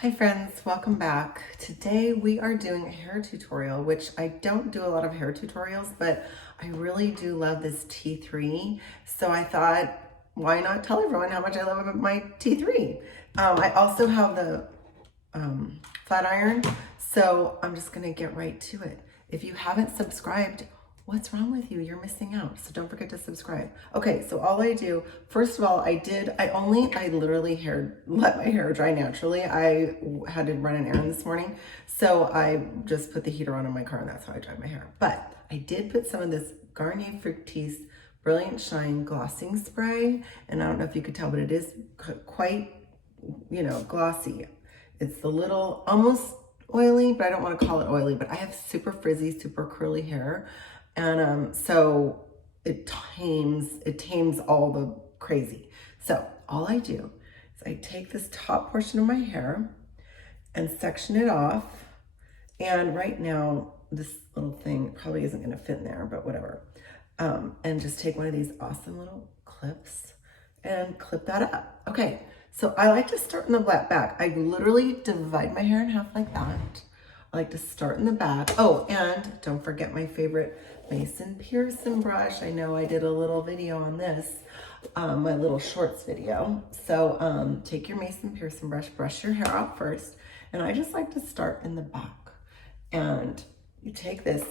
Hi friends, welcome back. Today we are doing a hair tutorial, which I don't do a lot of hair tutorials, but I really do love this T3. So I thought, why not tell everyone how much I love my T3? I also have the flat iron, so I'm just gonna get right to it. If you haven't subscribed, what's wrong with you? You're missing out. So don't forget to subscribe. Okay, so all I do, first of all, I literally let my hair dry naturally. I had to run an errand this morning. So I just put the heater on in my car and that's how I dry my hair. But I did put some of this Garnier Fructis Brilliant Shine Glossing Spray. And I don't know if you could tell, but it is quite, glossy. It's a little, almost oily, but I don't want to call it oily, but I have super frizzy, super curly hair. And so it tames all the crazy. So all I do is I take this top portion of my hair and section it off. And right now, this little thing probably isn't going to fit in there, but whatever. And just take one of these awesome little clips and clip that up. Okay, so I like to start in the back. I literally divide my hair in half like that. I like to start in the back. Oh, and don't forget my favorite Mason Pearson brush. I know I did a little video on this, my little shorts video. So take your Mason Pearson brush your hair out first. And I just like to start in the back. And you take this,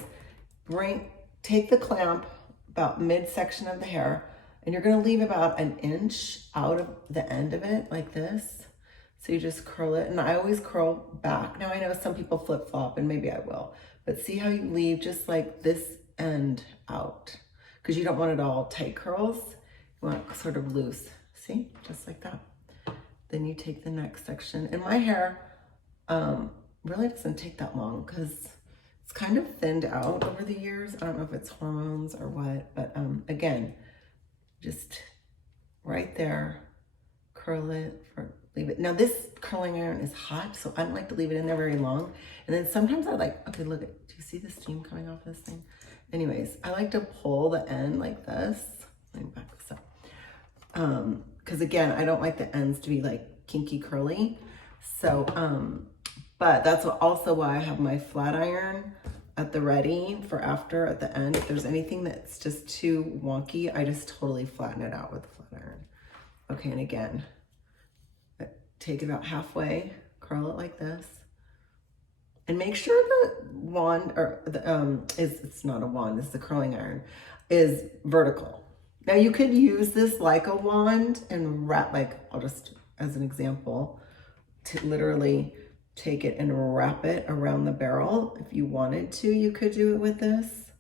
take the clamp about midsection of the hair, and you're gonna leave about an inch out of the end of it like this. So you just curl it, and I always curl back. Now I know some people flip-flop, and maybe I will, but see how you leave just like this end out, because you don't want it all tight curls. You want it sort of loose. See, just like that. Then you take the next section, and my hair really doesn't take that long because it's kind of thinned out over the years. I don't know if it's hormones or what, but again, just right there, curl it, leave it. Now this curling iron is hot, so I don't like to leave it in there very long. And then sometimes I like, okay, look, do you see the steam coming off this thing? Anyways, I like to pull the end like this. Let me back this up. Because again, I don't like the ends to be like kinky curly. So, but that's also why I have my flat iron at the ready for after at the end. If there's anything that's just too wonky, I just totally flatten it out with the flat iron. Okay, and again, take it about halfway, curl it like this. And make sure the wand, or the, it's not a wand, this is the curling iron, is vertical. Now you could use this like a wand and wrap, like, I'll just, as an example, to literally take it and wrap it around the barrel. If you wanted to, you could do it with this,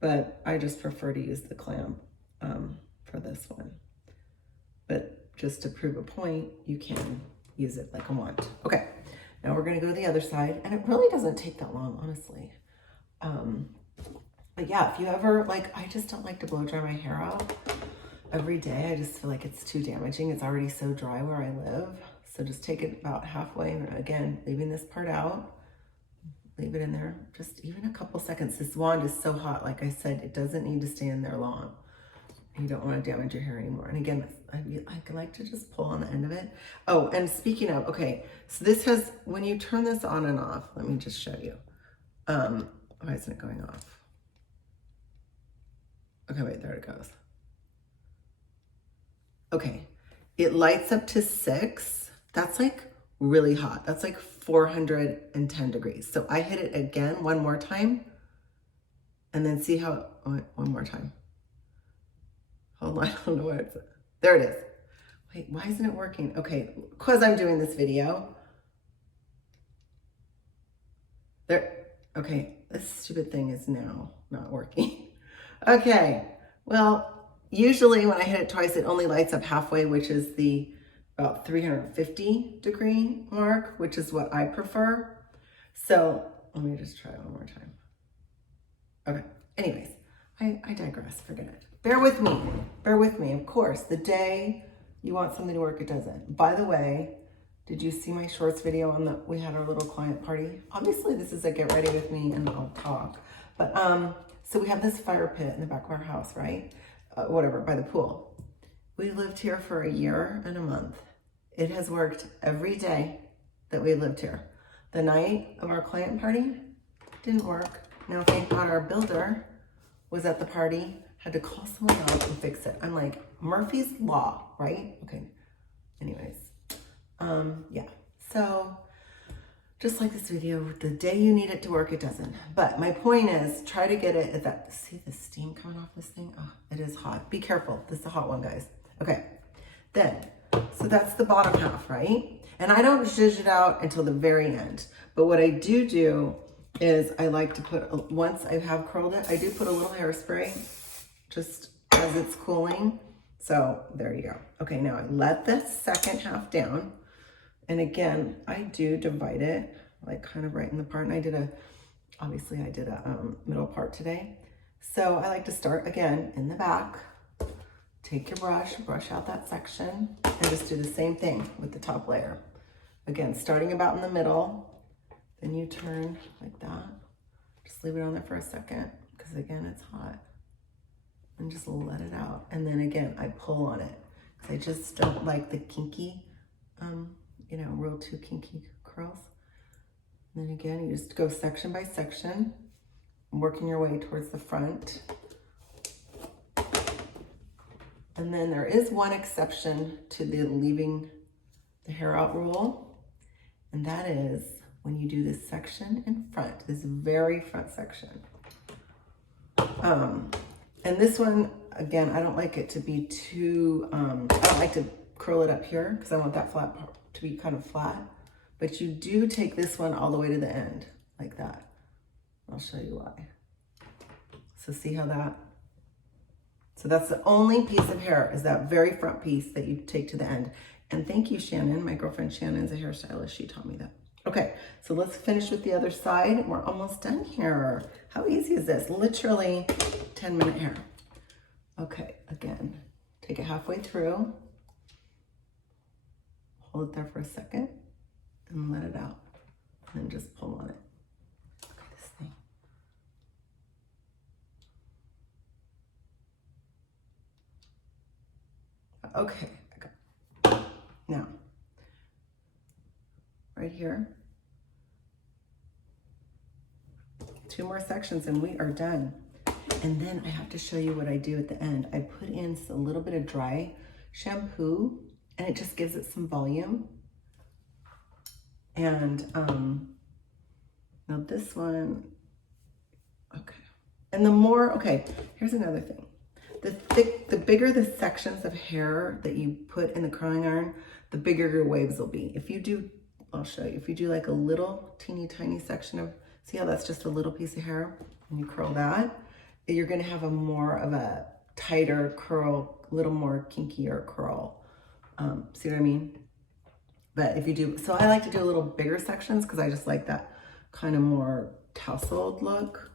but I just prefer to use the clamp for this one. But just to prove a point, you can use it like a wand. Okay, now we're gonna go to the other side, and it really doesn't take that long, honestly. But yeah, if you ever, like, I just don't like to blow dry my hair out every day. I just feel like it's too damaging. It's already so dry where I live. So just take it about halfway, and again, leaving this part out, leave it in there, just even a couple seconds. This wand is so hot, like I said, it doesn't need to stay in there long. You don't want to damage your hair anymore. And again, I like to just pull on the end of it. Oh, and speaking of, okay, so this has, when you turn this on and off, let me just show you. Why isn't it going off? Okay, wait, there it goes. Okay, it lights up to 6. That's like really hot. That's like 410 degrees. So I hit it again one more time, and then see how, one more time. Hold on, I don't know where it's at. There it is. Wait, why isn't it working? Okay, because I'm doing this video. There, okay, this stupid thing is now not working. Okay, well, usually when I hit it twice, it only lights up halfway, which is the about 350 degree mark, which is what I prefer. So let me just try it one more time. Okay, anyways, I digress, forget it. Bear with me, of course. The day you want something to work, it doesn't. By the way, did you see my shorts video on we had our little client party? Obviously this is a get ready with me and I'll talk. But so we have this fire pit in the back of our house, right? Whatever, by the pool. We lived here for a year and a month. It has worked every day that we lived here. The night of our client party didn't work. Now, thank God our builder was at the party, had to call someone else and fix it. I'm like, Murphy's Law, right? Okay, anyways, yeah. So just like this video, the day you need it to work, it doesn't. But my point is, try to get it at that, see the steam coming off this thing? Oh, it is hot. Be careful, this is a hot one, guys. Okay, then, so that's the bottom half, right? And I don't zhuzh it out until the very end. But what I do is I like to put, once I have curled it, I do put a little hairspray just as it's cooling. So there you go. Okay, now I let the second half down. And again, I do divide it like kind of right in the part. And obviously I did a middle part today. So I like to start again in the back. Take your brush out that section, and just do the same thing with the top layer. Again, starting about in the middle, then you turn like that. Just leave it on there for a second, because again, it's hot. And just let it out. And then again, I pull on it, because I just don't like the kinky, you know, real too kinky curls. And then again, you just go section by section, working your way towards the front. And then there is one exception to the leaving the hair out rule, and that is when you do this section in front, this very front section. And this one, again, I don't like it to be too, I don't like to curl it up here because I want that flat part to be kind of flat, but you do take this one all the way to the end like that. I'll show you why. So see how that, so that's the only piece of hair, is that very front piece that you take to the end. And thank you, Shannon. My girlfriend Shannon's a hairstylist. She taught me that. Okay, so let's finish with the other side. We're almost done here. How easy is this? Literally 10-minute hair. Okay, again, take it halfway through. Hold it there for a second and let it out. And then just pull on it. Look at this thing. Okay, now, right here, 2 more sections and we are done. And then I have to show you what I do at the end. I put in a little bit of dry shampoo, and it just gives it some volume. And now this one, okay. And the more, okay, here's another thing. The bigger the sections of hair that you put in the curling iron, the bigger your waves will be. If you do, I'll show you, if you do like a little teeny tiny section of, see how that's just a little piece of hair, and you curl that, you're gonna have a more of a tighter curl, a little more kinkier curl. See what I mean? But if you do, so I like to do a little bigger sections because I just like that kind of more tousled look.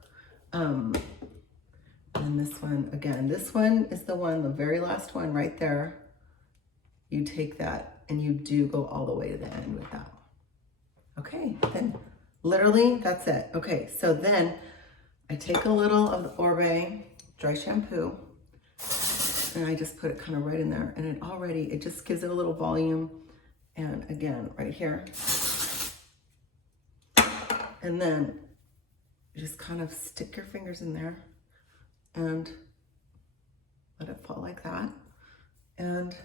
And this one, again, this one is the one, the very last one right there. You take that and you do go all the way to the end with that. Okay, then literally that's it. Okay, so then I take a little of the Orbe dry shampoo and I just put it kind of right in there, and it just gives it a little volume. And again, right here. And then you just kind of stick your fingers in there and let it fall like that. And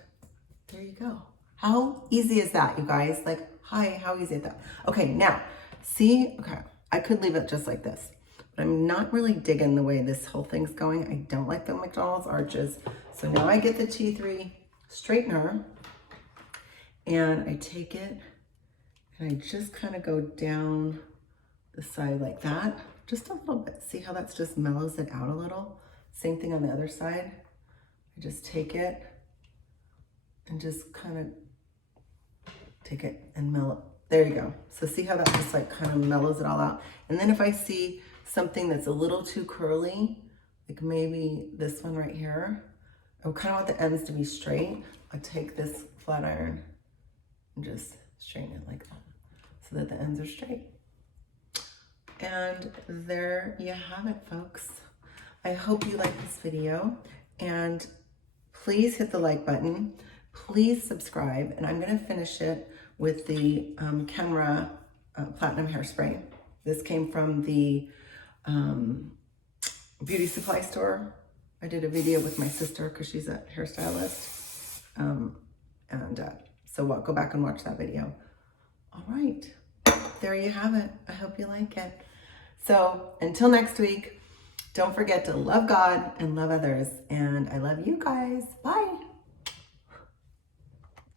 there you go. How easy is that, you guys? Like, hi, how easy is that? Okay, now, see, okay, I could leave it just like this, but I'm not really digging the way this whole thing's going. I don't like the McDonald's arches. So now I get the T3 straightener, and I take it and I just kind of go down the side like that, just a little bit. See how that's just mellows it out a little? Same thing on the other side. I just take it and just kind of take it and mellow. There you go. So see how that just like kind of mellows it all out. And then if I see something that's a little too curly, like maybe this one right here, I kind of want the ends to be straight. I take this flat iron and just straighten it like that so that the ends are straight. And there you have it, folks. I hope you like this video, and please hit the like button. Please subscribe, and I'm gonna finish it with the Kenra Platinum Hairspray. This came from the beauty supply store. I did a video with my sister because she's a hairstylist. So go back and watch that video. All right, there you have it. I hope you like it. So until next week, don't forget to love God and love others. And I love you guys. Bye.